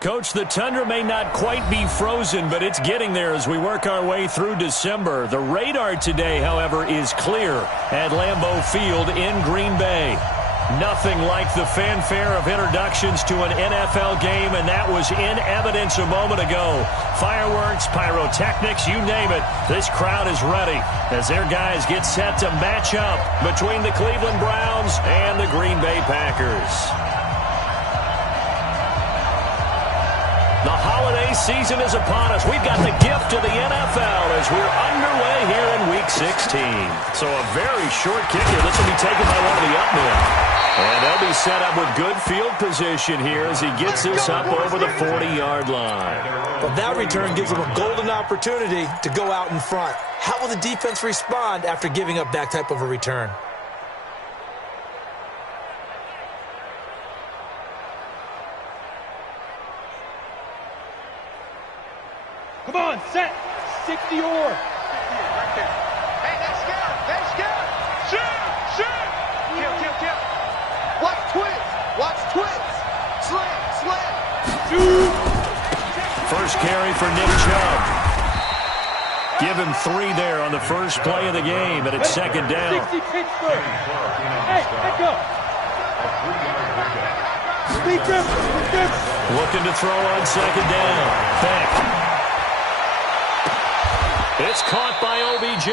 Coach, the tundra may not quite be frozen, but it's getting there as we work our way through December. The radar today, however, is clear at Lambeau Field in Green Bay. Nothing like the fanfare of introductions to an NFL game, and that was in evidence a moment ago. Fireworks, pyrotechnics, you name it. This crowd is ready as their guys get set to match up between the Cleveland Browns and the Green Bay Packers. The holiday season is upon us. We've got the gift of the NFL as we're underway here in Week 16. So a very short kicker. This will be taken by one of the up men. And they'll be set up with good field position here as he gets this up over the 40-yard line. Well, that return gives them a golden opportunity to go out in front. How will the defense respond after giving up that type of a return? Come on, set. 60 or. Right there. Hey, that's scared. That's scared. Shoot. Kill. Watch twins. Slam. Shoot. First carry for Nick Chubb. Give him 3 there on the first play of the game, and it's second down. 60 Pittsburgh. Hey, back up. Speak them. Looking to throw on second down. Beck. It's caught by OBJ.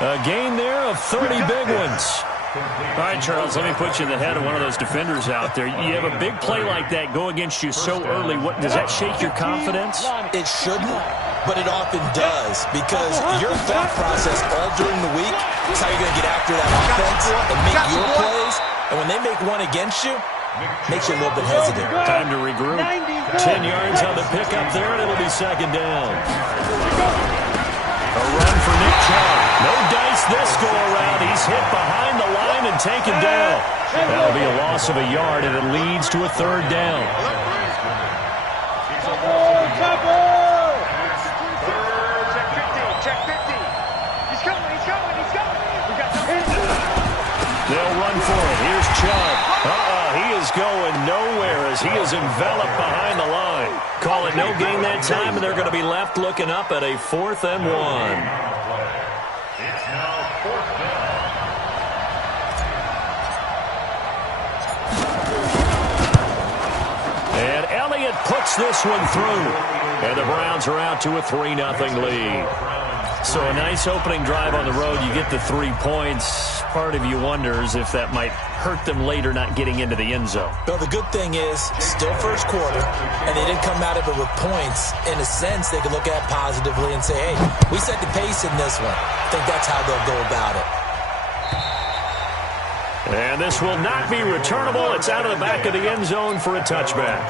A gain there of 30 big ones. All right, Charles, let me put you in the head of one of those defenders out there. You have a big play like that go against you so early. Does that shake your confidence? It shouldn't, but it often does because your thought process all during the week is how you're going to get after that offense and make your plays. And when they make one against you, makes you a little bit hesitant. Time to regroup. 10 yards on the pickup there, and it'll be second down. A run for Nick Chubb. No dice this go-around. He's hit behind the line and taken down. That'll be a loss of a yard, and it leads to a third down. Check 50. He's coming. They'll run for it. Here's Chubb. He is going nowhere as he is enveloped behind the line. Call it no gain that time, and they're going to be left looking up at a 4th and 1. It's now 4th down. And Elliott puts this one through. And the Browns are out to a 3-0 lead. So a nice opening drive on the road. You get the 3 points. Part of you wonders if that might hurt them later not getting into the end zone. Well, the good thing is, still first quarter, and they didn't come out of it with points. In a sense, they can look at it positively and say, hey, we set the pace in this one. I think that's how they'll go about it. And this will not be returnable. It's out of the back of the end zone for a touchback.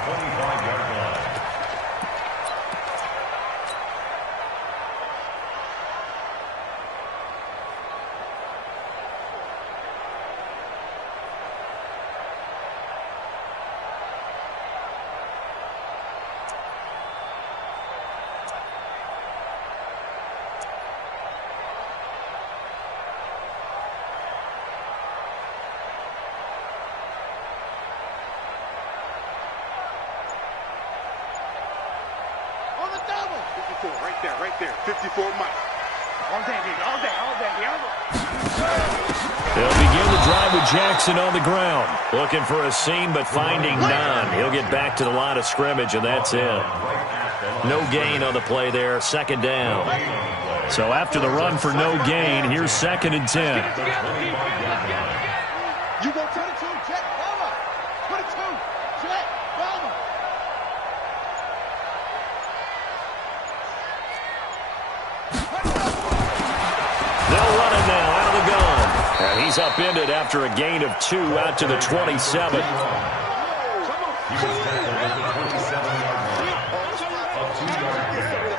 Right there. 54 Mike. All day. They'll begin the drive with Jackson on the ground. Looking for a seam, but finding none. He'll get back to the line of scrimmage, and that's it. No gain on the play there. Second down. So after the run for no gain, here's 2nd and 10. You go 22, Jet, Bama. 22, Jet, Bama. They'll run it now out of the gun. And he's upended after a gain of 2 out to the 27.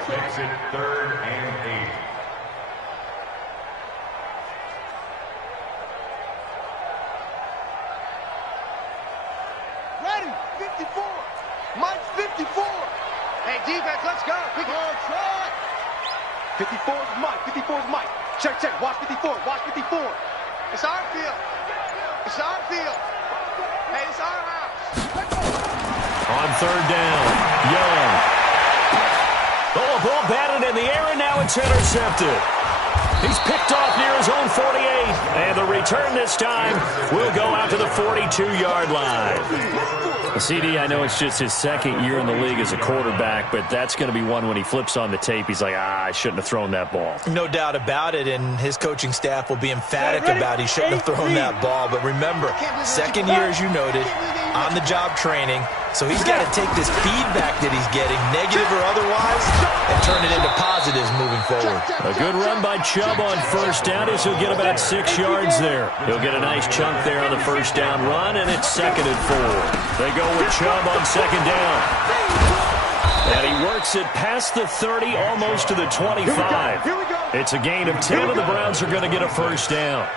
Makes it 3rd and 8. Ready, 54. Mike's 54. Hey, defense, let's go. Big on track. 54 is Mike. Check. Watch 54. It's our field. Hey, it's our house. On third down, Young. Oh, a ball batted in the air, and now it's intercepted. He's picked off near his own 48, and the return this time will go out to the 42-yard line. CD, I know it's just his second year in the league as a quarterback, but that's going to be one when he flips on the tape. He's like, I shouldn't have thrown that ball. No doubt about it, and his coaching staff will be emphatic about he shouldn't have thrown that ball. But remember, second year, as you noted, on-the-job training, so he's got to take this feedback that he's getting, negative or otherwise, and turn it into positives moving forward. A good run by Chubb on first down as he'll get about 6 yards there. He'll get a nice chunk there on the first down run, and it's 2nd and 4. They go with Chubb on 2nd down. And he works it past the 30, almost to the 25. It's a gain of 10, and the Browns are going to get a first down.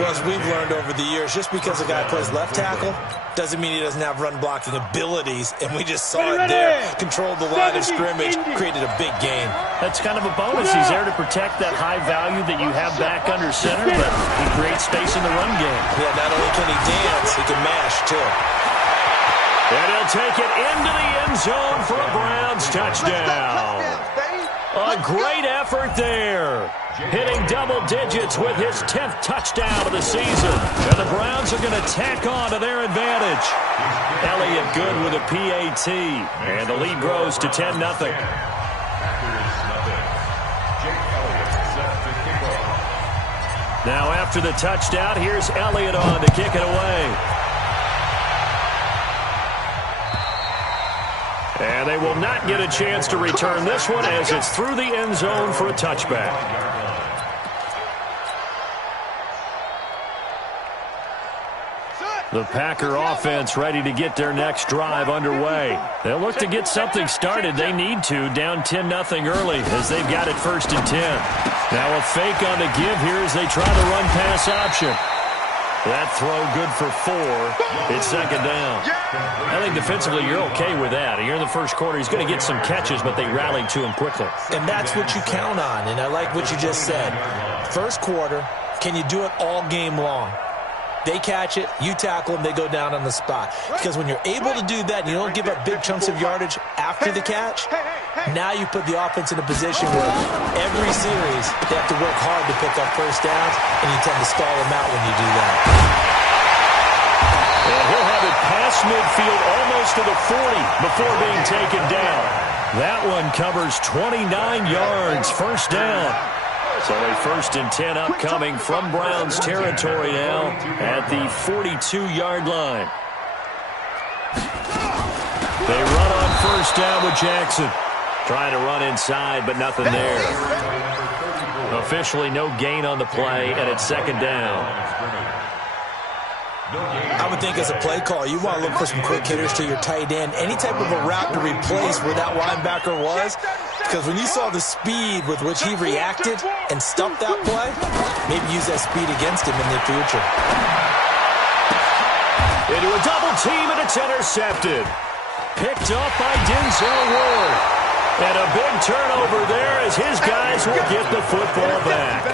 Well, as we've learned over the years, just because a guy plays left tackle doesn't mean he doesn't have run-blocking abilities, and we just saw it there. Controlled the line of scrimmage, created a big gain. That's kind of a bonus. He's there to protect that high value that you have back under center, but he creates space in the run game. Yeah, not only can he dance, he can mash, too. And he'll take it into the end zone for a Browns touchdown. A great effort there. Hitting double digits with his 10th touchdown of the season. And the Browns are going to tack on to their advantage. Elliott good with a PAT. And the lead grows to 10-0. Now after the touchdown, here's Elliott on to kick it away. And they will not get a chance to return this one as it's through the end zone for a touchback. The Packer offense ready to get their next drive underway. They'll look to get something started. They need to, down 10-0 early as they've got it 1st and 10. Now a fake on the give here as they try the run-pass option. That throw good for 4. It's 2nd down. I think defensively you're okay with that. Here in the first quarter, he's going to get some catches, but they rallied to him quickly. And that's what you count on, and I like what you just said. First quarter, can you do it all game long? They catch it, you tackle them, they go down on the spot. Because when you're able to do that and you don't give up big chunks of yardage after the catch, now you put the offense in a position where every series they have to work hard to pick up first downs, and you tend to stall them out when you do that. And he'll have it past midfield almost to the 40 before being taken down. That one covers 29 yards, 1st down. So a 1st and 10 upcoming from Browns territory now at the 42-yard line. They run on 1st down with Jackson. Trying to run inside, but nothing there. Officially no gain on the play, and it's 2nd down. I would think as a play call, you want to look for some quick hitters to your tight end. Any type of a route to replace where that linebacker was. Because when you saw the speed with which he reacted and stuffed that play, maybe use that speed against him in the future. Into a double team, and it's intercepted. Picked up by Denzel Ward. And a big turnover there as his guys will get the football back.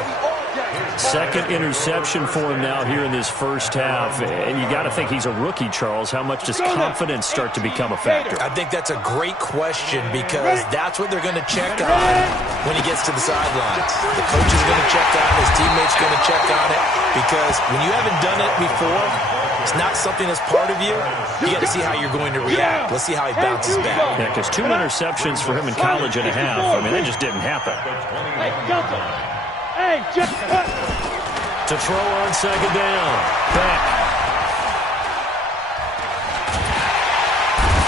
2nd interception for him now here in this first half. And you got to think he's a rookie, Charles. How much does confidence start to become a factor? I think that's a great question because that's what they're going to check on when he gets to the sidelines. The coach is going to check on it. His teammates going to check on it because when you haven't done it before, it's not something that's part of you. You got to see how you're going to react. Let's see how he bounces back. Yeah, because 2 interceptions for him in college and a half. I mean, that just didn't happen. To throw on 2nd down. Back.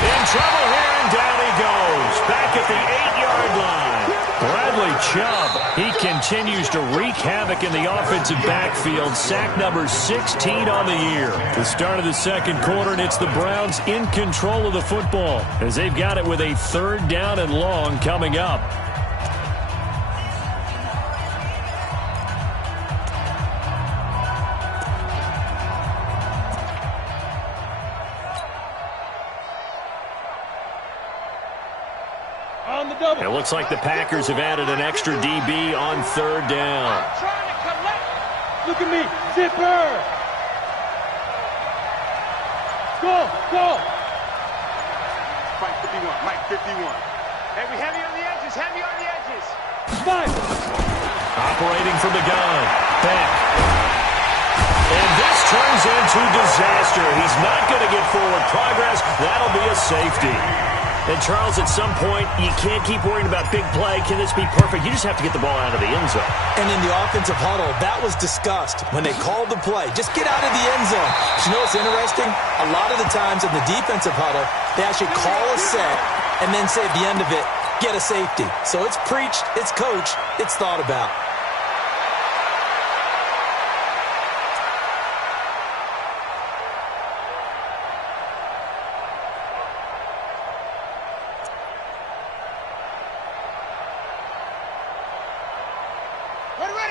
In trouble here, and down he goes. Back at the 8-yard line. Bradley Chubb, he continues to wreak havoc in the offensive backfield. Sack number 16 on the year. The start of the 2nd quarter, and it's the Browns in control of the football as they've got it with a 3rd down and long coming up. It looks like the Packers have added an extra DB on 3rd down. Look at me, zipper. Go, go. Mike, 51. Hey, we heavy on the edges, heavy on the edges. 5. Operating from the gun. Back. And this turns into disaster. He's not going to get forward progress. That'll be a safety. And, Charles, at some point, you can't keep worrying about big play. Can this be perfect? You just have to get the ball out of the end zone. And in the offensive huddle, that was discussed when they called the play. Just get out of the end zone. But you know what's interesting? A lot of the times in the defensive huddle, they actually call a set and then say at the end of it, get a safety. So it's preached, it's coached, it's thought about.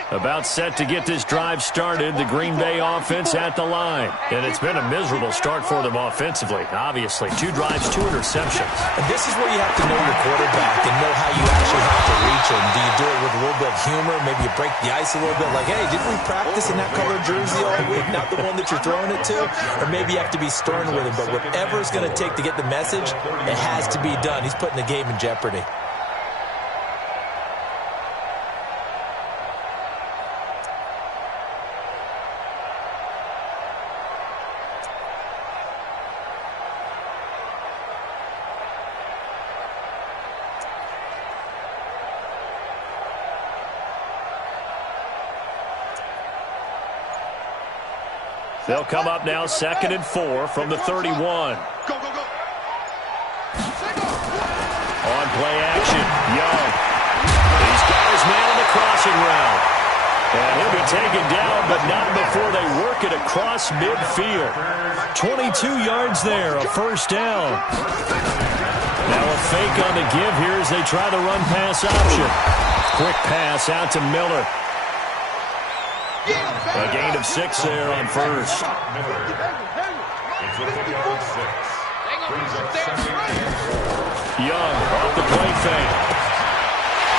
About set to get this drive started, the Green Bay offense at the line. And it's been a miserable start for them offensively, obviously. 2 drives, 2 interceptions. And this is where you have to know your quarterback and know how you actually have to reach him. Do you do it with a little bit of humor? Maybe you break the ice a little bit like, hey, didn't we practice in that color jersey all week? Not the one that you're throwing it to? Or maybe you have to be stern with him. But whatever it's going to take to get the message, it has to be done. He's putting the game in jeopardy. They'll come up now 2nd and 4 from the 31. Go, go, go. On play action, Young. He's got his man on the crossing route. And he'll be taken down, but not before they work it across midfield. 22 yards there, a first down. Now a fake on the give here as they try the run-pass option. Quick pass out to Miller. A gain of 6 there on first. It's a pickup of 6. Brings up 2nd and 10. Young off the play fake.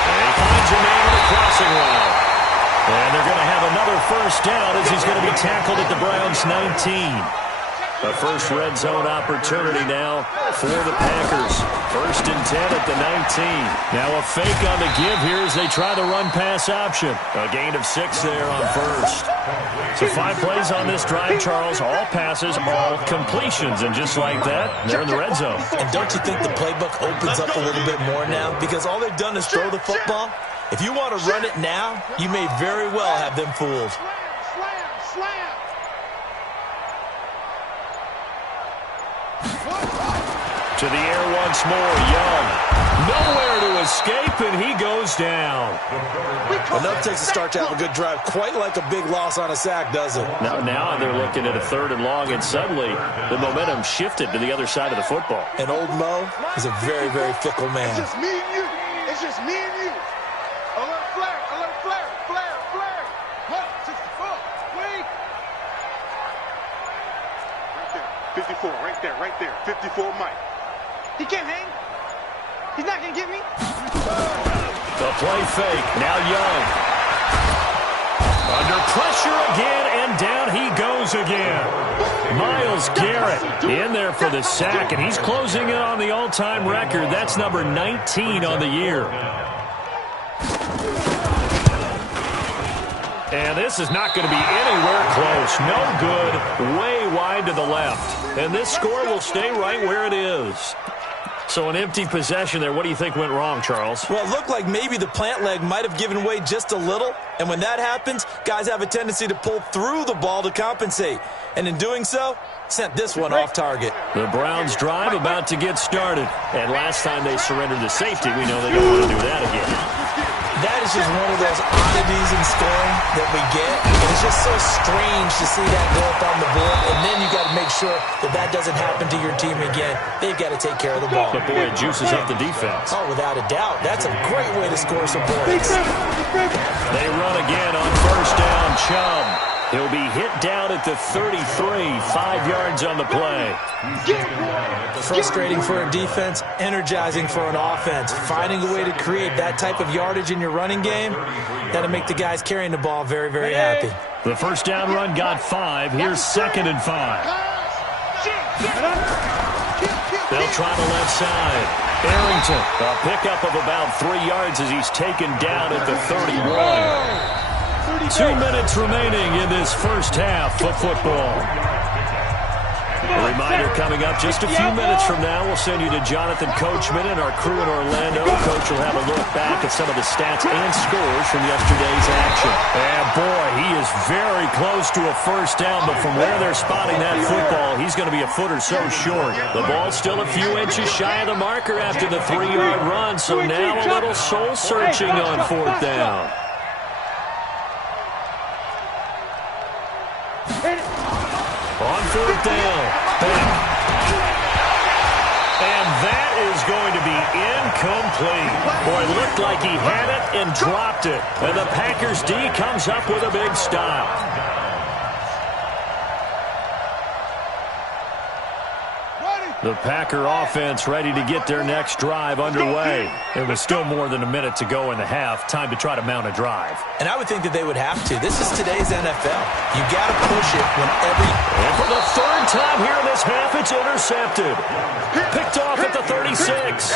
And he finds a man on the crossing route. And they're going to have another first down as he's going to be tackled at the Browns' 19. A first red zone opportunity now for the Packers. 1st and 10 at the 19. Now a fake on the give here as they try the run-pass option. A gain of 6 there on first. So 5 plays on this drive, Charles. All passes, all completions. And just like that, they're in the red zone. And don't you think the playbook opens up a little bit more now? Because all they've done is throw the football. If you want to run it now, you may very well have them fooled. To the air once more, Young. Nowhere to escape, and he goes down. Enough takes a start to have a good drive. Quite like a big loss on a sack, does it? Now they're looking at a 3rd and long, and suddenly the momentum shifted to the other side of the football. And old Mo is a very, very fickle man. It's just me and you. It's just me and you. Alert flare, alert flare, flare, flare. What? 64. Wait. Right there. 54, right there. 54, Mike. He can't hang. He's not going to get me. The play fake. Now Young. Under pressure again, and down he goes again. Myles Garrett in there for the sack, and he's closing in on the all-time record. That's number 19 on the year. And this is not going to be anywhere close. No good. Way wide to the left. And this score will stay right where it is. So an empty possession there. What do you think went wrong, Charles? Well, it looked like maybe the plant leg might have given way just a little. And when that happens, guys have a tendency to pull through the ball to compensate. And in doing so, sent this one off target. The Browns drive about to get started. And last time they surrendered to safety, we know they don't want to do that again. That is just one of those oddities in scoring that we get. And it's just so strange to see that go up on the board. And then you got to make sure that that doesn't happen to your team again. They've got to take care of the ball. But boy, it juices up the defense. Oh, without a doubt. That's a great way to score some points. They run again on first down. Chubb. He'll be hit down at the 33, 5 yards on the play. Frustrating for a defense, energizing for an offense. Finding a way to create that type of yardage in your running game, that'll make the guys carrying the ball very, very happy. The first down run got 5. Here's 2nd and 5. They'll try the left side. Arrington, a pickup of about 3 yards as he's taken down at the 31. 2 minutes remaining in this first half of football. A reminder coming up just a few minutes from now. We'll send you to Jonathan Coachman and our crew in Orlando. Coach will have a look back at some of the stats and scores from yesterday's action. And boy, he is very close to a first down, but from where they're spotting that football, he's going to be a foot or so short. The ball's still a few inches shy of the marker after the 3-yard run, so now a little soul-searching on 4th down. On 4th down, back. And that is going to be incomplete. Boy, it looked like he had it and dropped it. And the Packers D comes up with a big stop. The Packer offense ready to get their next drive underway. There was still more than a minute to go in the half. Time to try to mount a drive. And I would think that they would have to. This is today's NFL. You got to push it whenever you... And for the 3rd time here in this half, it's intercepted. Picked off at the 36.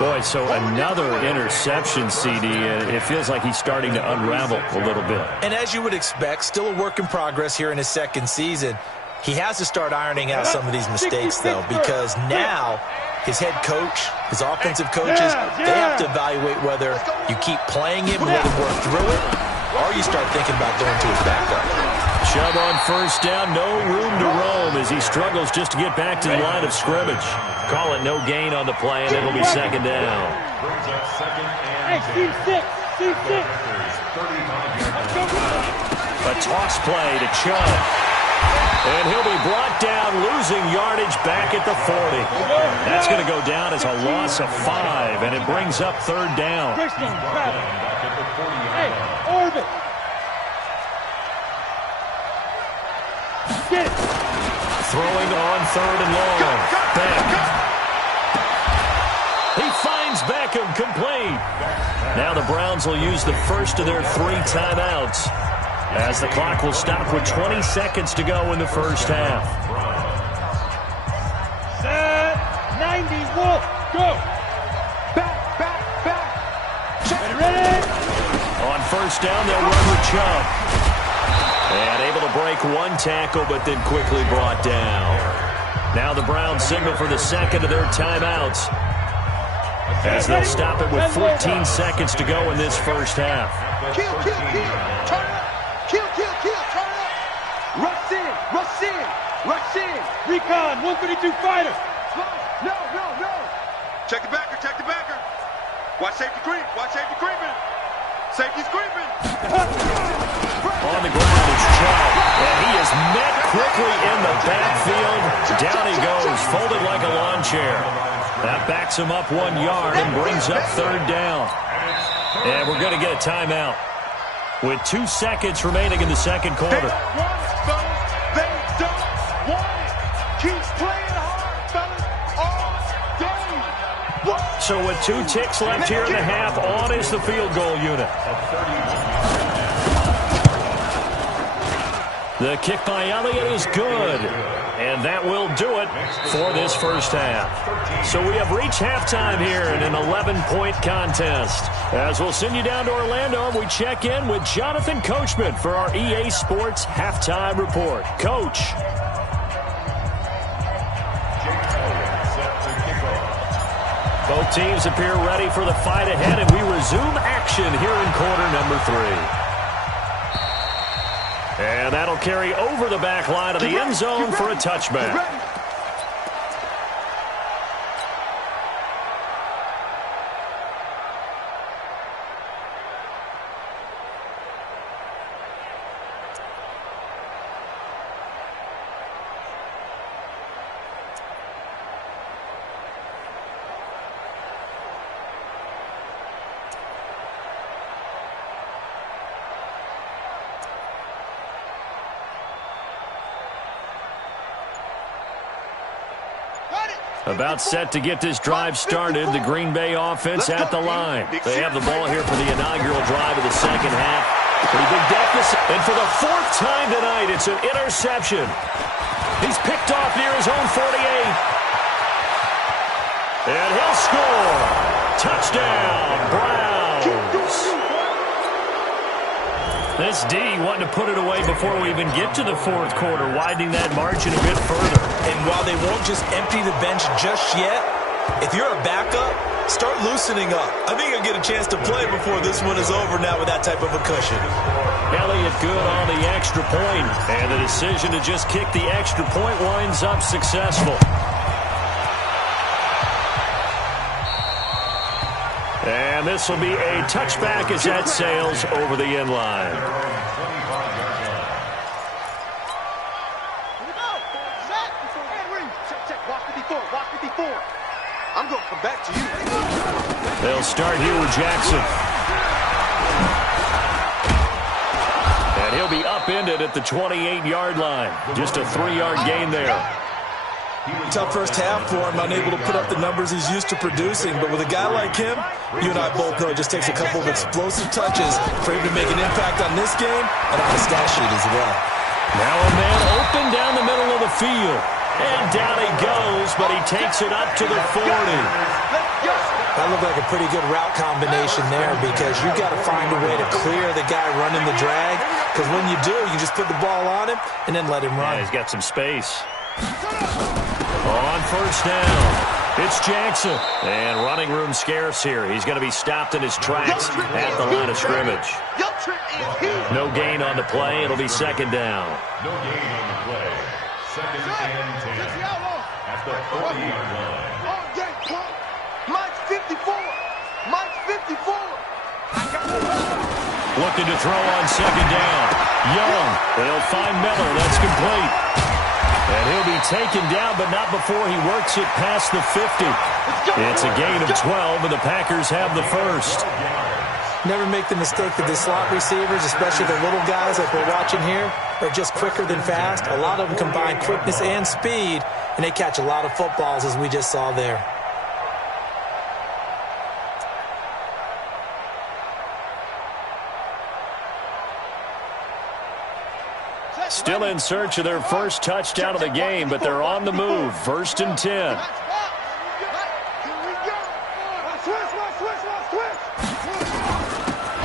Boy, so another interception, CD, and it feels like he's starting to unravel a little bit. And as you would expect, still a work in progress here in his 2nd season. He has to start ironing out some of these mistakes, though, because now his head coach, his offensive coaches, they have to evaluate whether you keep playing him and let him work through it, or you start thinking about going to his backup. Chubb on 1st down, no room to roam as he struggles just to get back to the line of scrimmage. Call it no gain on the play, and it'll be 2nd down. Hey, C6. A toss play to Chubb. And he'll be brought down, losing yardage back at the 40. That's going to go down as a loss of 5, and it brings up 3rd down. Christian, hey, Orbit. Get it. Throwing on 3rd and long. Beck. He finds Beckham complete. Now the Browns will use the first of their 3 timeouts, as the clock will stop with 20 seconds to go in the first half. Set. 90, Wolf. Go. Back. Ready? On 1st down, they'll run with Chubb. And able to break 1 tackle, but then quickly brought down. Now the Browns signal for the 2nd of their timeouts, as they'll stop it with 14 seconds to go in this first half. Kill. Turn up. Kill. Turn up. Rush in. Recon, 152 fighter. No. Check the backer. Watch safety creeping. Safety's creeping. On the ground, it's Chubb. And he is met quickly in the backfield. Down he goes, folded like a lawn chair. That backs him up 1 yard and brings up 3rd down. And we're going to get a timeout with 2 seconds remaining in the 2nd quarter. They don't want it. Keep playing hard, fellas, all day. So with 2 ticks left here in the half, on is the field goal unit. The kick by Elliott is good, and that will do it for this first half. So we have reached halftime here in an 11-point contest. As we'll send you down to Orlando, we check in with Jonathan Coachman for our EA Sports Halftime Report. Coach. Both teams appear ready for the fight ahead, and we resume action here in quarter number 3. And that'll carry over the back line of the end zone for a touchback. About set to get this drive started, the Green Bay offense at the line. They have the ball here for the inaugural drive of the second half. Pretty big deficit. And for the 4th time tonight, it's an interception. He's picked off near his own 48. And he'll score. Touchdown, Browns. This D wanting to put it away before we even get to the fourth quarter, widening that margin a bit further. And while they won't just empty the bench just yet, if you're a backup, start loosening up. I think you'll get a chance to play before this one is over now with that type of a cushion. Elliott good on the extra point, and the decision to just kick the extra point winds up successful. And this will be a touchback as that sails over the end line. I'm going to come back to you. They'll start here with Jackson. And he'll be upended at the 28-yard line. Just a 3-yard gain there. Tough first half for him, unable to put up the numbers he's used to producing. But with a guy like him, you and I both know it just takes a couple of explosive touches for him to make an impact on this game and on the stat sheet as well. Now a man open down the middle of the field. And down he goes, but he takes it up to the 40. That looked like a pretty good route combination there because you've got to find a way to clear the guy running the drag. Because when you do, you just put the ball on him and then let him run. Yeah, he's got some space. On first down, it's Jackson. And running room scarce here. He's going to be stopped in his tracks at the line of scrimmage. No gain on the play. It'll be second down. No gain on the play. Second and 10 at the 40-yard line. Mike's 54. Mike's 54. Looking to throw on second down. Young. They'll find Miller. That's complete. And he'll be taken down, but not before he works it past the 50. It's a gain of 12, and the Packers have the first. Never make the mistake that the slot receivers, especially the little guys like we're watching here, are just quicker than fast. A lot of them combine quickness and speed, and they catch a lot of footballs, as we just saw there. Still in search of their first touchdown of the game, but they're on the move. First and 10.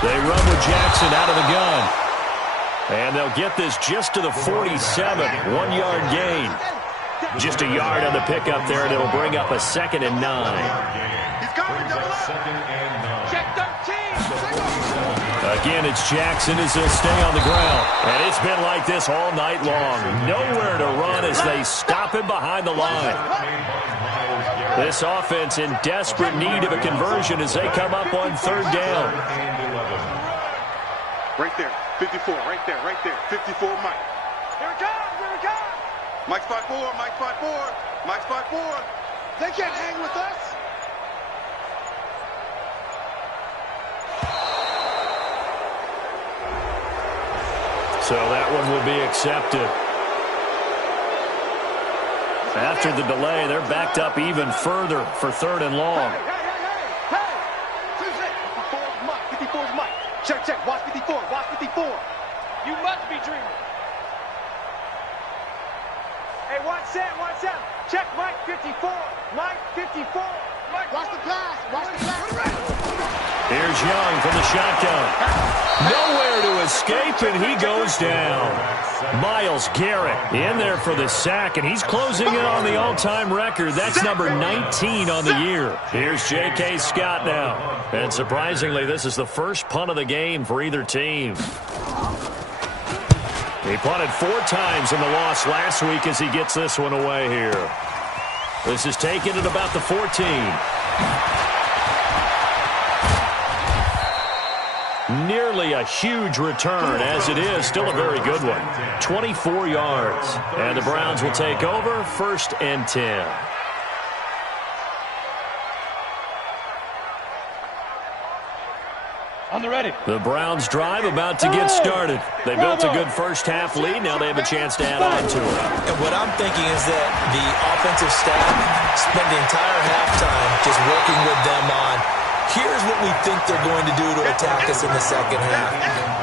They run with Jackson out of the gun. And they'll get this just to the 47. 1-yard gain. Just a yard on the pickup there, and it'll bring up a 2nd and 9. Check 13. Again, it's Jackson as he'll stay on the ground. And it's been like this all night long. Nowhere to run as they stop him behind the line. This offense in desperate need of a conversion as they come up on third down. Right there, 54, right there, 54, Mike. Here it comes, here it comes. Mike's 5'4", Mike's 5'4", Mike's 5'4". They can't hang with us. So that one will be accepted. After the delay, they're backed up even further for third and long. Hey! 54's Mike, 54's Mike. Check, watch 54, watch 54. You must be dreaming. Hey, watch that. Check Mike 54. Mike 54. Mike, Watch the pass. Here's Young from the shotgun. Nowhere to escape, and he goes down. Myles Garrett in there for the sack, and he's closing in on the all-time record. That's number 19 on the year. Here's J.K. Scott now. And surprisingly, this is the first punt of the game for either team. He punted 4 times in the loss last week as he gets this one away here. This is taken at about the 14. Nearly a huge return, as it is still a very good one. 24 yards. And the Browns will take over, 1st and 10. on the ready. The Browns drive about to get started. They built a good first half lead. Now they have a chance to add on to it. And what I'm thinking is that the offensive staff spent the entire halftime just working with them on Here's what we think they're going to do to attack us in the second half.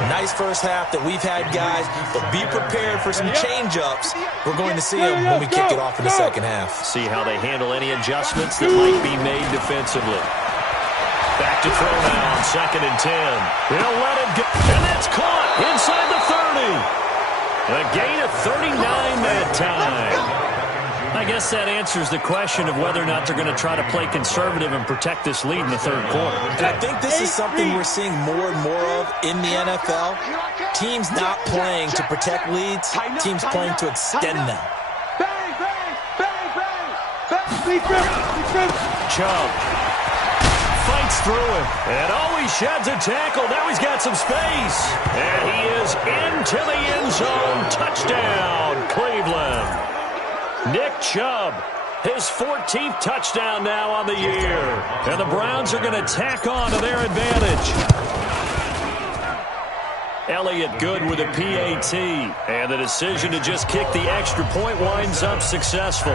Nice first half that we've had, guys, but be prepared for some change-ups. We're going to see them when we kick it off in the second half. See how they handle any adjustments that might be made defensively. Back to throw now on 2nd and 10. He'll let it go, and that's caught inside the 30. A gain of 39 that time. I guess that answers the question of whether or not they're going to try to play conservative and protect this lead in the third quarter. And I think this is something we're seeing more and more of in the NFL. Teams not playing to protect leads, teams playing to extend them. Bang, bang, bang, bang, bang. Chubb fights through him, and he sheds a tackle. Now he's got some space, and he is into the end zone. Touchdown, Cleveland. Nick Chubb, his 14th touchdown now on the year. And the Browns are going to tack on to their advantage. Elliott good with a PAT. And the decision to just kick the extra point winds up successful.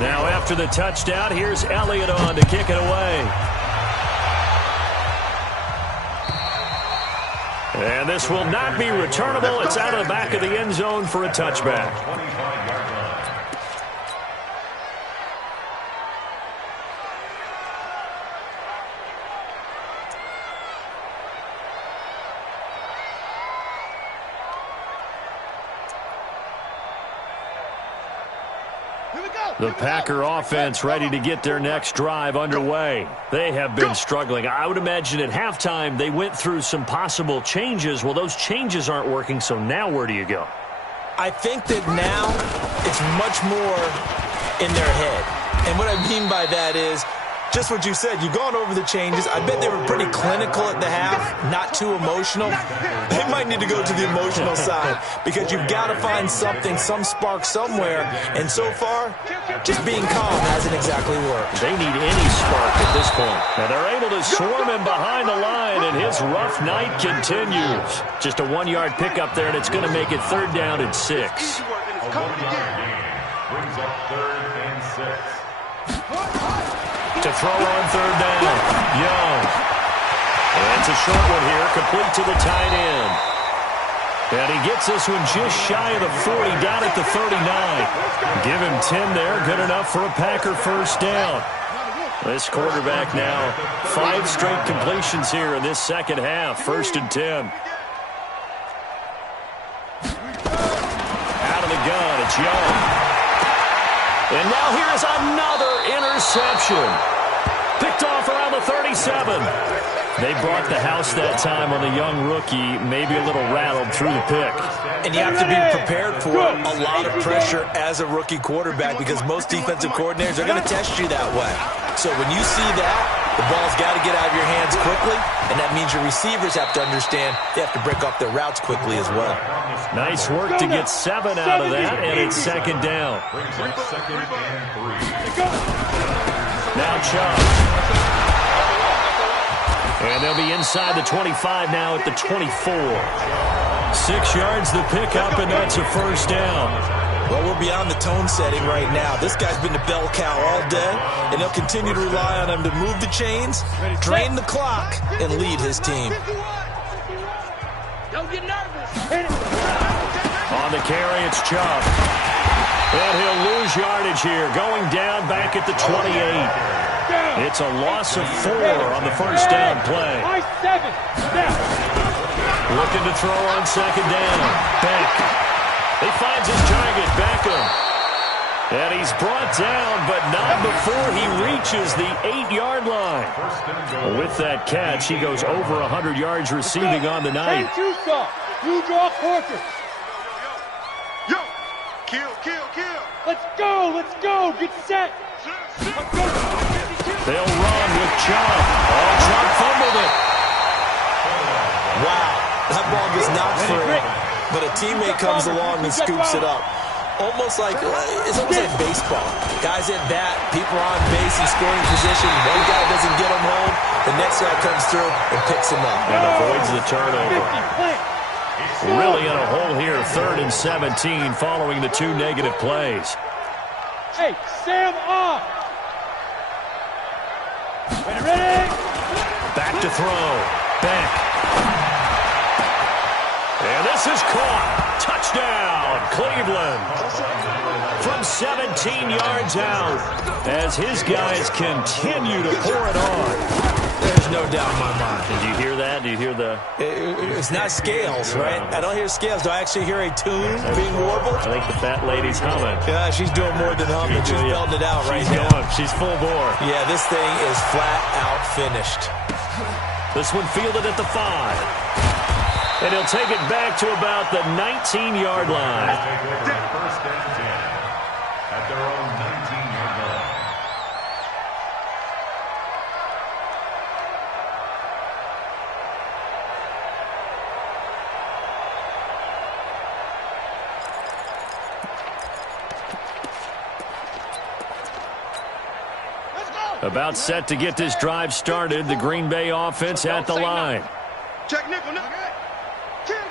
Now after the touchdown, here's Elliott on to kick it away. And this will not be returnable. It's out of the back of the end zone for a touchback. The Packer offense ready to get their next drive underway. They have been struggling. I would imagine at halftime they went through some possible changes. Well, those changes aren't working, so now where do you go? I think that now it's much more in their head. And what I mean by that is just what you said. You've gone over the changes. I bet they were pretty clinical at the half, not too emotional. They might need to go to the emotional side because you've got to find something, some spark somewhere. And so far, just being calm hasn't exactly worked. They need any spark at this point. Now they're able to swarm him behind the line, and his rough night continues. Just a 1-yard pickup there, and it's going to make it 3rd down and 6. Brings up 3rd and 6. To throw on 3rd down. Young. And it's a short one here, complete to the tight end. And he gets this one just shy of the 40, down at the 39. Give him 10 there, good enough for a Packer 1st down. This quarterback now, 5 straight completions here in this second half, 1st and 10. Out of the gun, it's Young. And now here's another interception. Picked off around the 37. They brought the house that time on the young rookie, maybe a little rattled through the pick. And you have to be prepared for a lot of pressure as a rookie quarterback because most defensive coordinators are going to test you that way. So when you see that, the ball's got to get out of your hands quickly, and that means your receivers have to understand they have to break off their routes quickly as well. Nice work to get 7 out of that, and it's 2nd down. Now Chubb. And they'll be inside the 25 now at the 24. 6 yards the pickup, and that's a 1st down. Well, we're beyond the tone setting right now. This guy's been the bell cow all day, and they'll continue to rely on him to move the chains, drain the clock, and lead his team. Don't get nervous. On the carry, it's Chubb. And he'll lose yardage here, going down back at the 28. It's a loss of 4 on the 1st down play. Looking to throw on 2nd down. Beck. He finds his target, Beckham. And he's brought down, but not before he reaches the 8-yard line. With that catch, he goes over 100 yards receiving on the night. You draw quarters. Yo, kill, kill, kill. Let's go, get set. They'll run with Chubb. Oh, Chubb fumbled it. Wow, that ball was not free, but a teammate comes along and scoops it up. It's almost like baseball. Guys at bat, people are on base in scoring position. One guy doesn't get him home. The next guy comes through and picks him up. And avoids the turnover. Really in a hole here, 3rd and 17, following the 2 negative plays. Hey, Sam off. Ready? Back to throw. Beck. And this is caught. Touchdown, Cleveland. From 17 yards out, as his guys continue to pour it on. There's no doubt in my mind. Did you hear that? Did you hear the... It's not scales, right? I don't hear scales. Do I actually hear a tune being warbled? I think the fat lady's humming. Yeah, she's doing more than humming. She's belting it out right now. Going. She's full bore. Yeah, this thing is flat out finished. This one fielded at the 5. And he'll take it back to about the 19-yard line. First and 10 at their own 19-yard line. About set to get this drive started. The Green Bay offense at the line. Check nickel. Kill.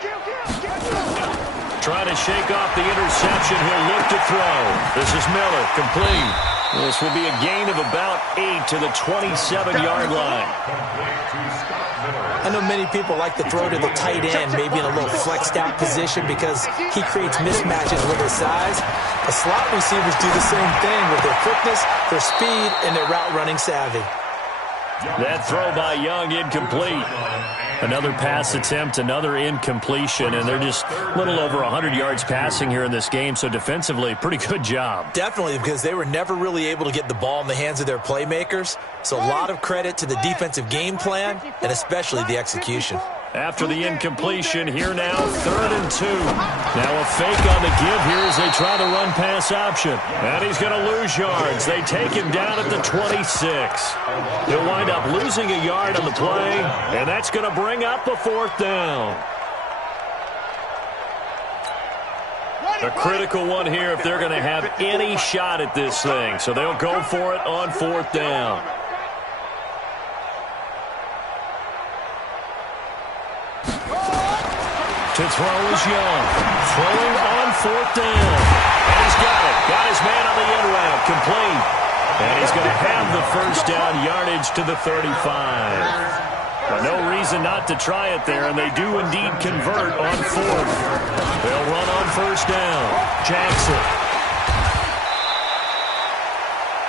Trying to shake off the interception. He'll look to throw. This is Miller, complete. This will be a gain of about 8 to the 27-yard line. I know many people like to throw to the tight end, maybe in a little flexed out position because he creates mismatches with his size. The slot receivers do the same thing with their quickness, their speed, and their route running savvy. That throw by Young incomplete. Another pass attempt, another incompletion, and they're just a little over 100 yards passing here in this game, so defensively, pretty good job. Definitely, because they were never really able to get the ball in the hands of their playmakers, so a lot of credit to the defensive game plan and especially the execution. After the incompletion, here now, 3rd and 2. Now a fake on the give here as they try to run pass option. And he's going to lose yards. They take him down at the 26. He'll wind up losing a yard on the play, and that's going to bring up the 4th down. A critical one here if they're going to have any shot at this thing. So they'll go for it on 4th down. To throw is Young. Throwing on 4th down. And he's got it. Got his man on the end route. Complete. And he's going to have the 1st down yardage to the 35. But no reason not to try it there, and they do indeed convert on 4th. They'll run on 1st down. Jackson.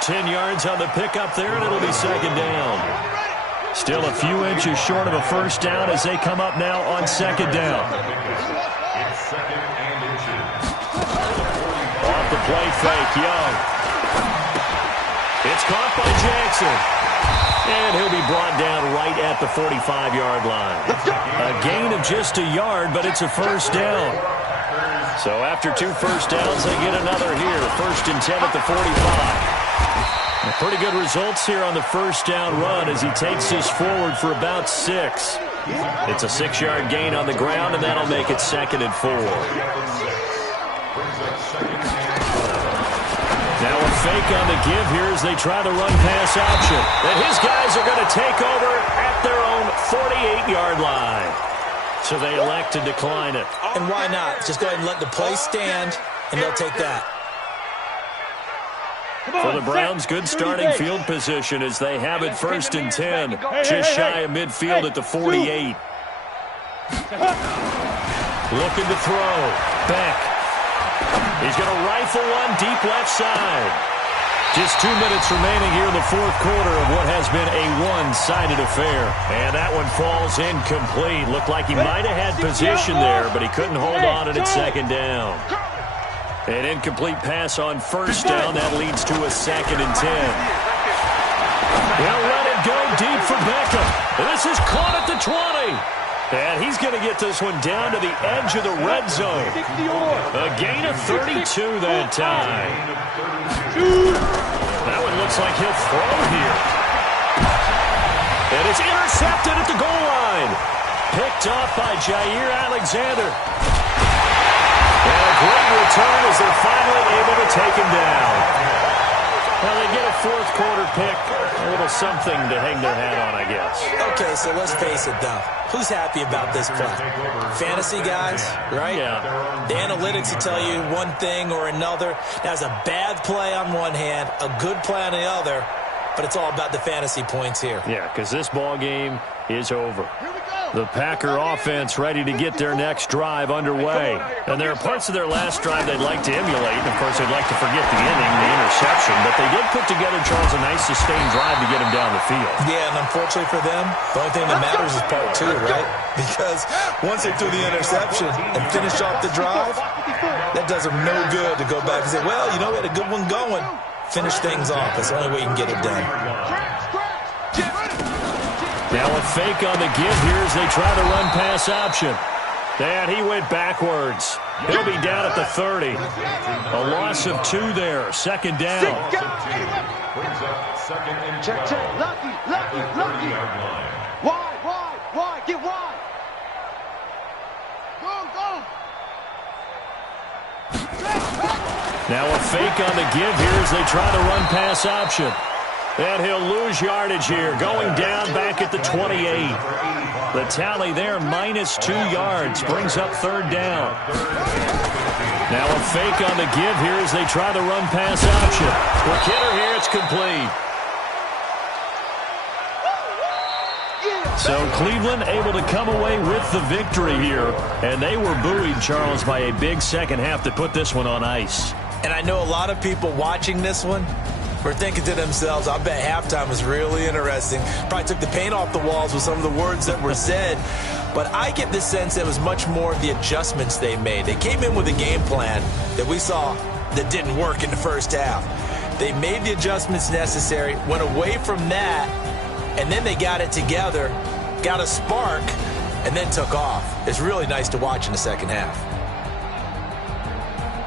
10 yards on the pickup there, and it'll be 2nd down. Still a few inches short of a 1st down as they come up now on 2nd down. It's 2nd and inches. Off the play fake, Young. It's caught by Jackson. And he'll be brought down right at the 45-yard line. A gain of just a yard, but it's a 1st down. So after 2 1st downs, they get another here. 1st and 10 at the 45. Pretty good results here on the 1st down run as he takes this forward for about 6. It's a 6-yard gain on the ground, and that'll make it 2nd and 4. Now a fake on the give here as they try the run pass option. And his guys are going to take over at their own 48-yard line. So they elect to decline it. And why not? Just go ahead and let the play stand, and they'll take that. For the Browns, good starting field position as they have it 1st and 10. Just shy of midfield at the 48. Looking to throw. Beck. He's going to rifle one deep left side. Just 2 minutes remaining here in the 4th quarter of what has been a one-sided affair. And that one falls incomplete. Looked like he might have had position there, but he couldn't hold on at 2nd down. An incomplete pass on 1st down. That leads to a 2nd and 10. They'll let it go deep for Beckham. And this is caught at the 20. And he's going to get this one down to the edge of the red zone. A gain of 32 that time. That one looks like he'll throw here. And it's intercepted at the goal line. Picked off by Jair Alexander. And a great return as they're finally able to take him down. Well, they get a fourth quarter pick, a little something to hang their hat on, I guess. Okay, so let's face it, though. Who's happy about this play? Fantasy guys, right? Yeah. The analytics will tell you one thing or another. That's a bad play on one hand, a good play on the other, but it's all about the fantasy points here. Yeah, because this ball game is over. The Packer offense ready to get their next drive underway. And there are parts of their last drive they'd like to emulate. And, of course, they'd like to forget the inning, the interception. But they did put together, Charles, a nice sustained drive to get him down the field. Yeah, and unfortunately for them, the only thing that matters is part two, right? Because once they threw the interception and finished off the drive, that does them no good to go back and say, well, you know, we had a good one going. Finish things off. That's the only way you can get it done. Now a fake on the give here as they try the run-pass option. And he went backwards. He'll be down at the 30. A loss of 2 there. Second down. Check. Lucky. Wide. Get wide. Go. Now a fake on the give here as they try the run-pass option. And he'll lose yardage here, going down back at the 28. The tally there, minus 2 yards, brings up third down. Now a fake on the give here as they try the run-pass option. For Kidder here, it's complete. So Cleveland able to come away with the victory here. And they were buoyed, Charles, by a big second half to put this one on ice. And I know a lot of people watching this one were thinking to themselves, I bet halftime was really interesting. Probably took the paint off the walls with some of the words that were said. But I get the sense it was much more of the adjustments they made. They came in with a game plan that we saw that didn't work in the first half. They made the adjustments necessary, went away from that, and then they got it together, got a spark, and then took off. It's really nice to watch in the second half.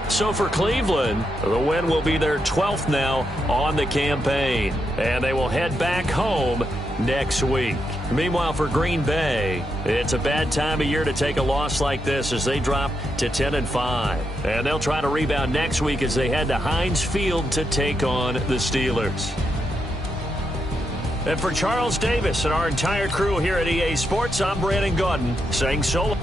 So for Cleveland, the win will be their 12th now on the campaign. And they will head back home next week. Meanwhile, for Green Bay, it's a bad time of year to take a loss like this as they drop to 10-5. And they'll try to rebound next week as they head to Heinz Field to take on the Steelers. And for Charles Davis and our entire crew here at EA Sports, I'm Brandon Gaudin saying so long.